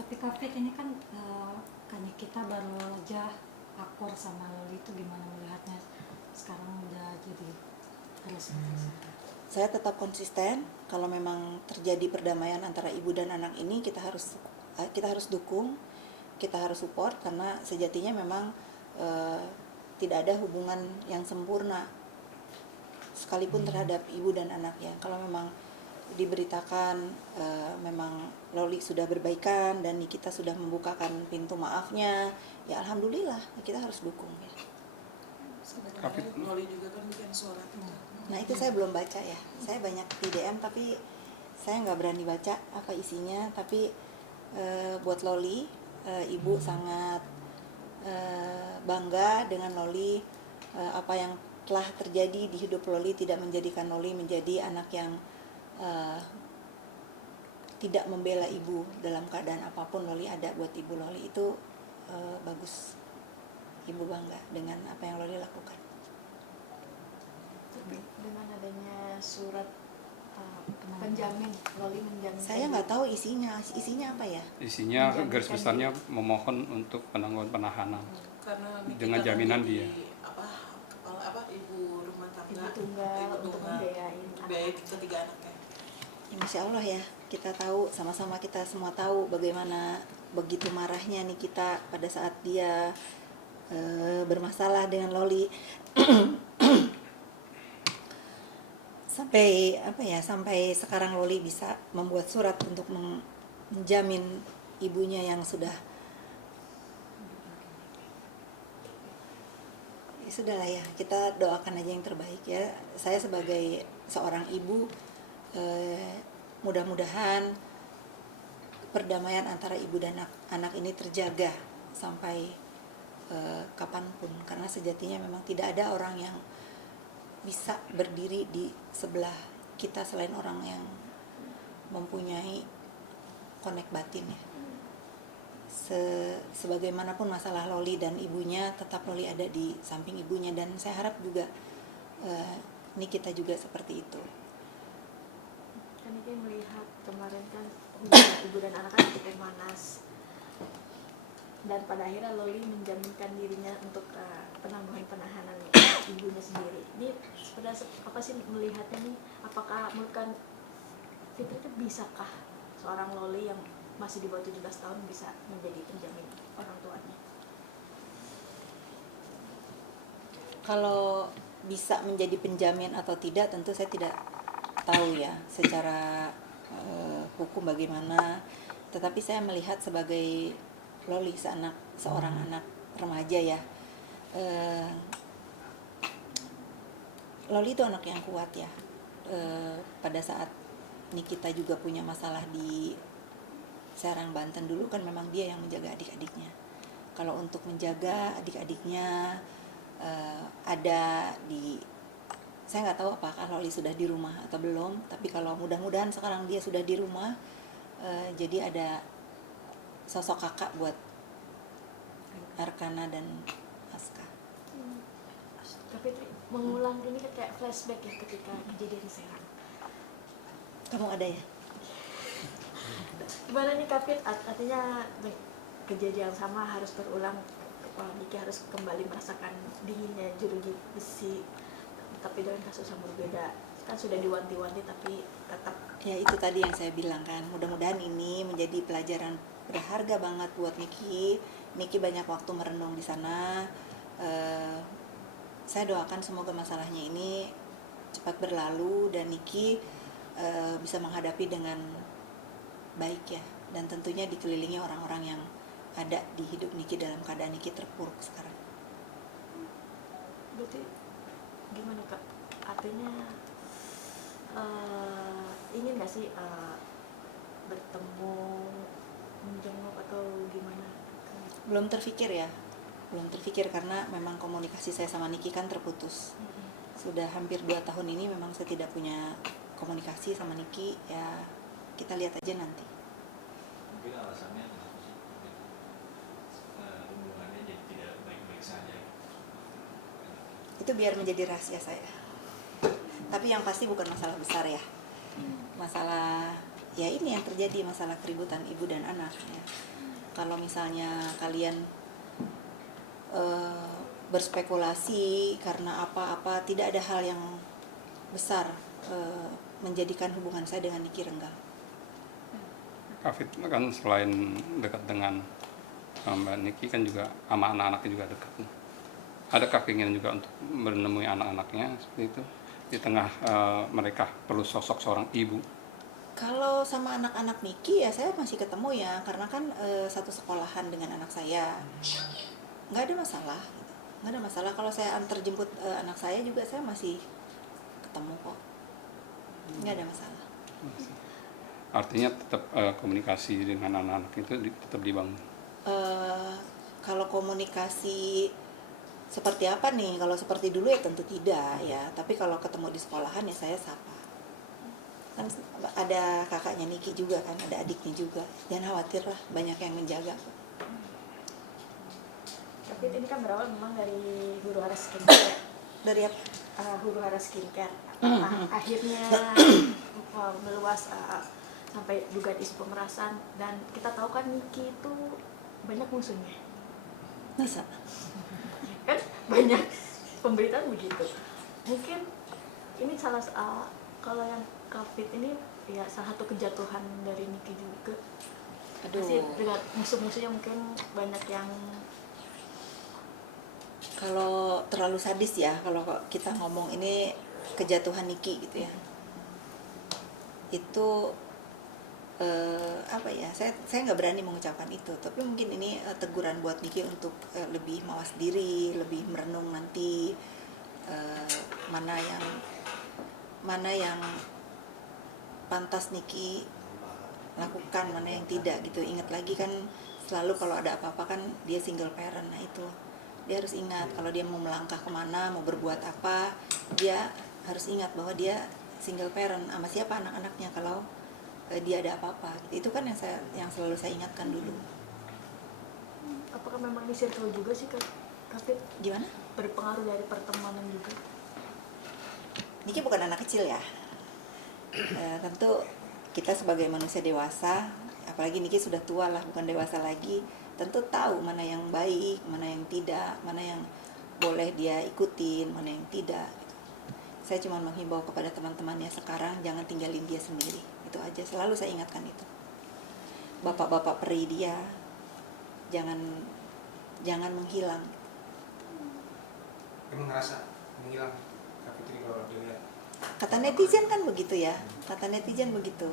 Tapi Kak Fit, ini kan kayaknya kita baru aja akur sama Loli, itu gimana melihatnya sekarang udah jadi resmi? Saya tetap konsisten. Kalau memang terjadi perdamaian antara ibu dan anak ini, kita harus dukung, kita harus support, karena sejatinya memang tidak ada hubungan yang sempurna sekalipun terhadap ibu dan anaknya. Kalau memang diberitakan memang Loli sudah berbaikan dan Nikita sudah membukakan pintu maafnya, ya alhamdulillah, kita harus dukung ya. Sebenarnya Loli juga kan bikin surat itu. Nah itu saya belum baca ya, saya banyak di DM tapi saya nggak berani baca apa isinya. Tapi buat Loli, ibu sangat bangga dengan Loli. Apa yang telah terjadi di hidup Loli tidak menjadikan Loli menjadi anak yang tidak membela ibu. Dalam keadaan apapun Loli ada buat ibu Loli, itu bagus. Ibu bangga dengan apa yang Loli lakukan. Dengan adanya surat penjamin, Loli menjamin. Saya nggak tahu isinya apa ya? Isinya garis besarnya memohon untuk penangguhan penahanan Karena dengan jaminan dia. Kepala ibu rumah tangga, Ibu tunggal untuk membiayai ketiga anaknya. Masya Allah ya, kita tahu, sama-sama kita semua tahu bagaimana begitu marahnya nih kita pada saat dia bermasalah dengan Loli. sampai sekarang Loli bisa membuat surat untuk menjamin ibunya yang sudah sudahlah ya, kita doakan aja yang terbaik ya. Saya sebagai seorang ibu, mudah-mudahan perdamaian antara ibu dan anak ini terjaga sampai kapanpun, karena sejatinya memang tidak ada orang yang bisa berdiri di sebelah kita selain orang yang mempunyai konek batin ya. Sebagaimanapun masalah Loli dan ibunya, tetap Loli ada di samping ibunya, dan saya harap juga Nikita juga seperti itu. Kan ini melihat kemarin kan hubungan ibu dan anak kan cukup panas, dan pada akhirnya Loli menjaminkan dirinya untuk penangguhan penahanan ibunya sendiri. Ini sebenarnya apa sih melihatnya nih? Apakah menurut kan Fitri itu bisakah seorang Loli yang masih di bawah 17 tahun bisa menjadi penjamin orang tuanya? Kalau bisa menjadi penjamin atau tidak tentu saya tidak tahu ya secara hukum bagaimana, tetapi saya melihat sebagai Loli seorang anak remaja ya, Loli itu anak yang kuat ya. Pada saat Nikita juga punya masalah di Serang, Banten dulu, kan memang dia yang menjaga adik-adiknya. Kalau untuk menjaga adik-adiknya ada di, saya nggak tahu apakah Loli sudah di rumah atau belum, tapi kalau mudah-mudahan sekarang dia sudah di rumah, jadi ada sosok kakak buat Arkana dan Aska. Tapi mengulang ini kayak flashback ya ketika kejadian di Serang. Kamu ada ya? Gimana nih Kak Fit, artinya kejadian sama harus berulang, Niki harus kembali merasakan dinginnya jeruji besi, tapi dengan kasus yang berbeda. Kan sudah diwanti-wanti tapi tetap. Ya itu tadi yang saya bilang kan, mudah-mudahan ini menjadi pelajaran berharga banget buat Niki. Niki banyak waktu merenung di sana. Saya doakan semoga masalahnya ini cepat berlalu dan Niki bisa menghadapi dengan baik ya, dan tentunya dikelilingi orang-orang yang ada di hidup Niki dalam keadaan Niki terpuruk sekarang. Berarti gimana Kak? Artinya ingin nggak sih bertemu, menjenguk atau gimana? Belum terfikir karena memang komunikasi saya sama Niki kan terputus. Sudah hampir 2 tahun ini memang saya tidak punya komunikasi sama Niki, ya kita lihat aja nanti. Mungkin alasannya kenapa sih hubungannya jadi tidak baik-baik saja? Itu biar menjadi rahasia saya. Tapi yang pasti bukan masalah besar ya. Masalah ya ini yang terjadi, masalah keributan ibu dan anak ya. Kalau misalnya kalian berspekulasi karena apa-apa, tidak ada hal yang besar menjadikan hubungan saya dengan Niki renggang. Kak Fit kan selain dekat dengan Mbak Niki kan juga sama anak-anaknya juga dekat. Adakah keinginan juga untuk menemui anak-anaknya seperti itu di tengah mereka perlu sosok seorang ibu? Kalau sama anak-anak Niki ya saya masih ketemu ya, karena kan satu sekolahan dengan anak saya, nggak ada masalah gitu. Nggak ada masalah kalau saya antar jemput anak saya juga, saya masih ketemu kok, nggak ada masalah. Artinya tetap komunikasi dengan anak-anak itu tetap dibangun. Kalau komunikasi seperti apa nih? Kalau seperti dulu ya tentu tidak ya. Tapi kalau ketemu di sekolahan ya saya sapa. Kan ada kakaknya Niki juga kan, ada adiknya juga. Jangan khawatir lah, banyak yang menjaga. Tapi ini kan berawal memang dari Huru Hara Skincare. Dari apa? Huru Hara Skincare. Akhirnya meluas sampai juga isu pemerasan, dan kita tahu kan Niki itu banyak musuhnya. Masa? Kan banyak pemberitaan begitu. Mungkin ini salah kalau yang COVID ini ya salah satu kejatuhan dari Niki juga. Masih dengan musuh-musuhnya mungkin banyak yang Kalau terlalu sadis ya, kalau kita ngomong ini kejatuhan Niki gitu ya, itu apa ya, saya nggak berani mengucapkan itu, tapi mungkin ini teguran buat Niki untuk lebih mawas diri, lebih merenung nanti mana yang pantas Niki lakukan, mana yang tidak gitu. Ingat lagi kan selalu kalau ada apa-apa kan dia single parent, nah itu dia harus ingat kalau dia mau melangkah kemana, mau berbuat apa, dia harus ingat bahwa dia single parent, sama siapa anak-anaknya kalau dia ada apa-apa. Itu kan yang selalu saya ingatkan dulu. apakah memang di circle juga sih Kak Fit? Gimana? Berpengaruh dari pertemanan juga. Niki bukan anak kecil ya. Tentu kita sebagai manusia dewasa, apalagi Niki sudah tua lah, bukan dewasa lagi, tentu tahu mana yang baik, mana yang tidak, mana yang boleh dia ikutin, mana yang tidak. Saya cuma menghimbau kepada teman-temannya sekarang, jangan tinggalin dia sendiri. Itu aja, selalu saya ingatkan itu. Bapak-bapak peri dia, jangan menghilang. Emang ngerasa menghilang Kak Fitri kalau dilihat? Kata netizen kan begitu ya, kata netizen begitu.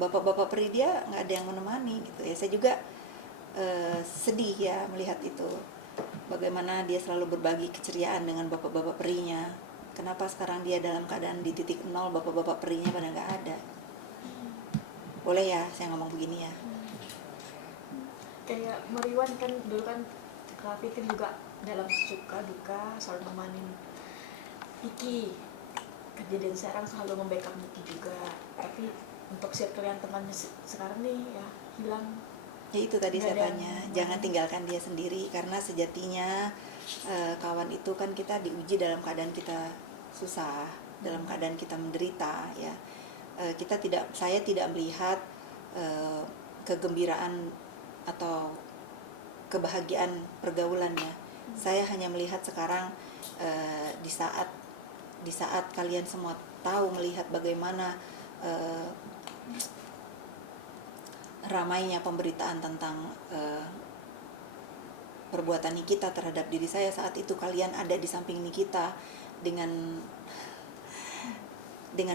Bapak-bapak peri dia nggak ada yang menemani gitu ya. Saya juga sedih ya melihat itu. Bagaimana dia selalu berbagi keceriaan dengan bapak-bapak perinya. Kenapa sekarang dia dalam keadaan di titik nol, bapak-bapak perinya pada nggak ada. Boleh ya saya ngomong begini ya. Kayak Mariwan kan dulu kan Kak Fitri juga dalam suka duka selalu nemanin Niki. Kejadian sekarang selalu membackup Niki juga. Tapi untuk circle yang temannya sekarang nih ya hilang. Ya itu tadi Nggak saya ada tanya, yang jangan tinggalkan dia sendiri, karena sejatinya kawan itu kan kita diuji dalam keadaan kita susah, dalam keadaan kita menderita ya. Saya tidak melihat kegembiraan atau kebahagiaan pergaulannya. Saya hanya melihat sekarang di saat kalian semua tahu melihat bagaimana ramainya pemberitaan tentang perbuatan Nikita terhadap diri saya, saat itu kalian ada di samping Nikita dengan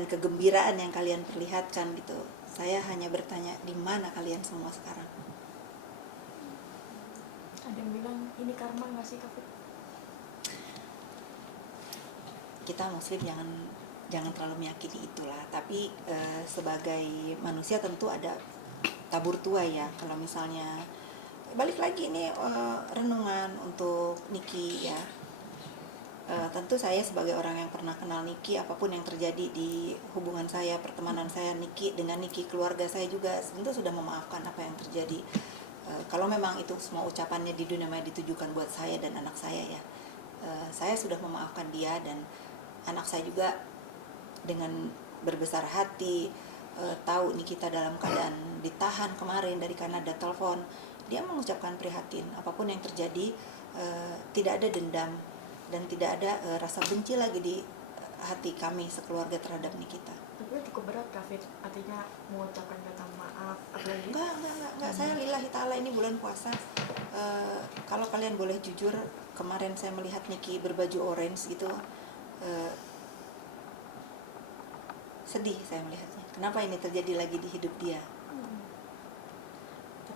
kegembiraan yang kalian perlihatkan gitu. Saya hanya bertanya, di mana kalian semua sekarang? Ada yang bilang ini karma nggak sih Kak Fit? Kita Muslim jangan terlalu meyakini itulah. Tapi sebagai manusia tentu ada tabur tuai ya. Kalau misalnya balik lagi ini renungan untuk Niki ya. Tentu saya sebagai orang yang pernah kenal Niki, apapun yang terjadi di hubungan saya, pertemanan saya Niki dengan Niki, keluarga saya juga tentu sudah memaafkan apa yang terjadi. Kalau memang itu semua ucapannya di dunia maya ditujukan buat saya dan anak saya ya, saya sudah memaafkan dia, dan anak saya juga dengan berbesar hati tahu Nikita dalam keadaan ditahan kemarin dari karena ada telepon, dia mengucapkan prihatin. Apapun yang terjadi, tidak ada dendam dan tidak ada rasa benci lagi di hati kami sekeluarga terhadap Nikita. Tapi cukup berat Kak Fit, artinya mengucapkan kata maaf apalagi. Enggak. Saya lillahi ta'ala, ini bulan puasa. Kalau kalian boleh jujur, kemarin saya melihat Niki berbaju orange gitu, sedih saya melihatnya. Kenapa ini terjadi lagi di hidup dia?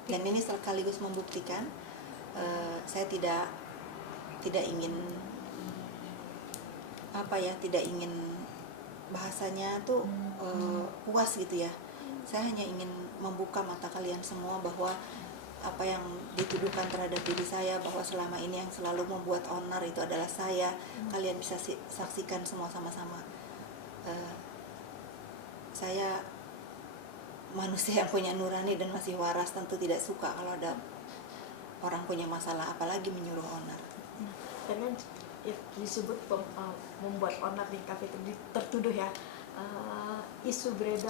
Dan ini sekaligus membuktikan saya tidak ingin tidak ingin bahasanya tuh puas gitu ya. Saya hanya ingin membuka mata kalian semua bahwa apa yang dituduhkan terhadap diri saya, bahwa selama ini yang selalu membuat onar itu adalah saya. Kalian bisa saksikan semua sama-sama. Saya manusia yang punya nurani dan masih waras, tentu tidak suka kalau ada orang punya masalah, apalagi menyuruh onar. Karena disebut membuat onar di kafe itu tertuduh ya, isu beredar.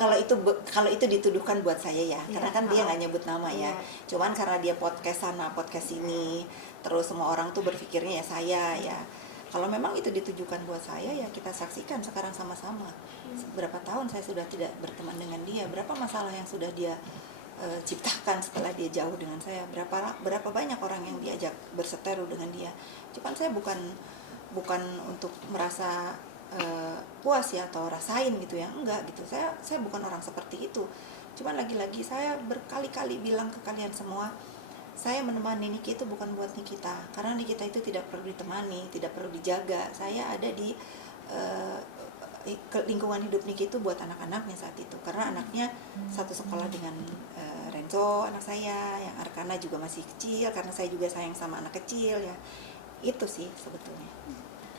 Kalau itu dituduhkan buat saya ya, karena kan dia nggak nyebut nama ya. Iya. Cuman karena dia podcast sana podcast sini, terus semua orang tuh berpikirnya ya saya ya. Kalau memang itu ditujukan buat saya, ya kita saksikan sekarang sama-sama. Berapa tahun saya sudah tidak berteman dengan dia, berapa masalah yang sudah dia ciptakan setelah dia jauh dengan saya, berapa banyak orang yang diajak berseteru dengan dia. Cuman saya bukan untuk merasa puas ya atau rasain gitu ya, enggak gitu. Saya bukan orang seperti itu. Cuman lagi-lagi saya berkali-kali bilang ke kalian semua, saya menemani Niki itu bukan buat Nikita, karena Nikita itu tidak perlu ditemani, tidak perlu dijaga. Saya ada di lingkungan hidup Niki itu buat anak-anaknya saat itu, karena anaknya satu sekolah dengan Renzo, anak saya, yang Arkana juga masih kecil, karena saya juga sayang sama anak kecil ya. Itu sih sebetulnya.